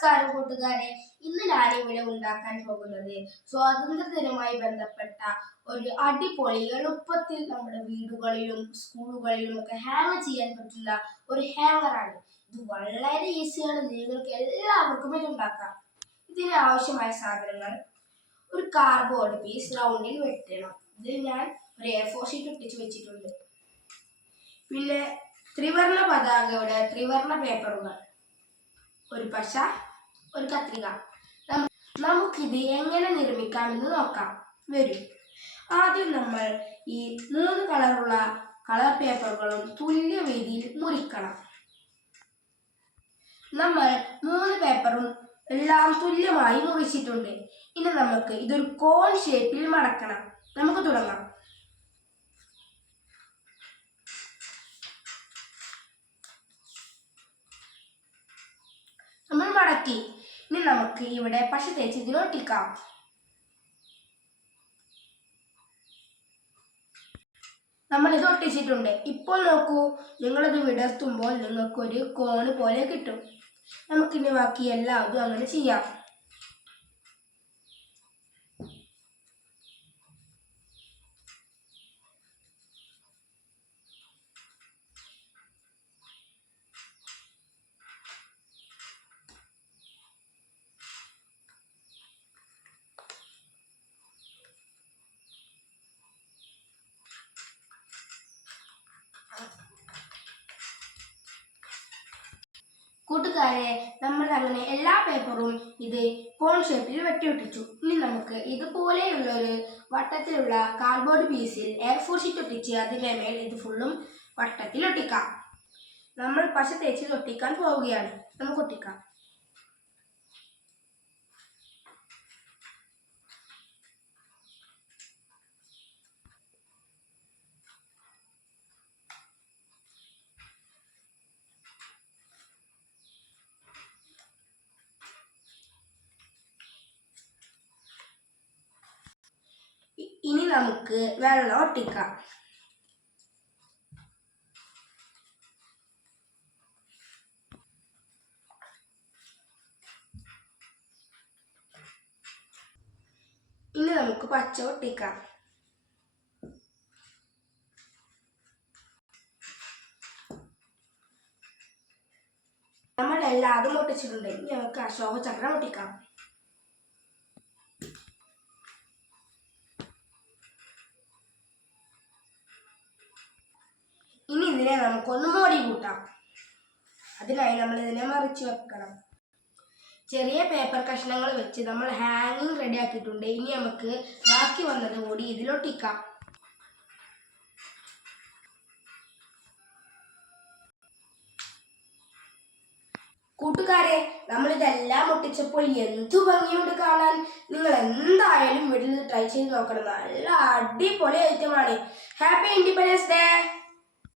നമസ്കാരം കൂട്ടുകാരെ ഇന്ന് ഞാൻ ഇവിടെ ഉണ്ടാക്കാൻ പോകുന്നത്? സ്വാതന്ത്ര്യ ദിനവുമായി ബന്ധപ്പെട്ട ഒരു അടിപൊളി എളുപ്പത്തിൽ നമ്മുടെ വീടുകളിലും സ്കൂളുകളിലും ഒക്കെ ഹാങ് ചെയ്യാൻ പറ്റുന്ന ഒരു ഹാങ്ങറാണ് ഇത് വളരെ ഈസിയാണ് നിങ്ങൾക്ക് എല്ലാവർക്കും ഇത് ഉണ്ടാക്കാം. ഇതിന് ആവശ്യമായ സാധനങ്ങൾ. ഒരു കാർബോർഡ് പീസ് റൗണ്ടിൽ വെട്ടണം. ഇതിൽ ഞാൻ ഒരു എ ഫോർ ഷീറ്റ് ഒട്ടിച്ച് വെച്ചിട്ടുണ്ട്. പിന്നെ ത്രിവർണ പതാകയുടെ ത്രിവർണ പേപ്പറുകൾ ഒരു പശ ഒരു കത്രിക. നമുക്കിത് എങ്ങനെ നിർമ്മിക്കാമെന്ന് നോക്കാം. വരും. ആദ്യം നമ്മൾ ഈ മൂന്ന് കളറുള്ള കളർ പേപ്പറുകളും തുല്യ വീതിയിൽ മുറിക്കണം. നമ്മൾ മൂന്ന് പേപ്പറും എല്ലാം തുല്യമായി മുറിച്ചിട്ടുണ്ട്. ഇനി നമുക്ക് ഇതൊരു കോൺ ഷേപ്പിൽ മടക്കണം. നമുക്ക് തുടങ്ങാം. നമ്മൾ മടക്കി. ഇനി നമുക്ക് ഇവിടെ പശ തേച്ച് ഇതിനൊട്ടിക്കാം നമ്മൾ ഇത് ഒട്ടിച്ചിട്ടുണ്ട്. ഇപ്പോൾ നോക്കൂ നിങ്ങളിത് വിടർത്തുമ്പോൾ നിങ്ങൾക്കൊരു കോണ് പോലെ കിട്ടും. നമുക്കിനി ബാക്കി എല്ലാവരും അങ്ങനെ ചെയ്യാം. കൂട്ടുകാരെ നമ്മൾ അങ്ങനെ എല്ലാ പേപ്പറും ഇത് കോൺ ഷേപ്പിൽ വെട്ടിയൊട്ടിച്ചു. ഇനി നമുക്ക് ഇതുപോലെയുള്ള ഒരു വട്ടത്തിലുള്ള കാർഡ്ബോർഡ് പീസിൽ എയർ ഫോർ ഷീറ്റ് ഒട്ടിച്ച് അതിന്റെ മേൽ ഇത് ഫുള്ളും വട്ടത്തിൽ ഒട്ടിക്കാം. നമ്മൾ പശ തേച്ച് ഒട്ടിക്കാൻ പോവുകയാണ്. നമുക്ക് ഒട്ടിക്കാം ഇ- ഇനി നമുക്ക് വെള്ളം ഒട്ടിക്കാം. ഇനി നമുക്ക് പച്ച ഒട്ടിക്കാം. നമ്മൾ എല്ലാതും ഒട്ടിച്ചിട്ടുണ്ട്. ഇനി നമുക്ക് അശോക ചക്രം ഒട്ടിക്കാം. ഇതിനെ നമുക്കൊന്ന് മോടി കൂട്ടാം. അതിനായി നമ്മൾ ഇതിനെ മറിച്ച് വെക്കണം. ചെറിയ പേപ്പർ കഷ്ണങ്ങൾ വെച്ച് നമ്മൾ ഹാങ്ങിങ് റെഡി ആക്കിയിട്ടുണ്ട്. ഇനി നമുക്ക് ബാക്കി വന്നത് കൂടി ഇതിലൊട്ടിക്കാം. കൂട്ടുകാരെ നമ്മൾ ഇതെല്ലാം ഒട്ടിച്ചപ്പോൾ എന്തു ഭംഗിയുണ്ട് കാണാൻ. നിങ്ങൾ എന്തായാലും വീട്ടിൽ ട്രൈ ചെയ്ത് നോക്കണം. നല്ല അടിപൊളി ഐറ്റമാണ് ഹാപ്പി ഇൻഡിപെൻഡൻസ് ഡേ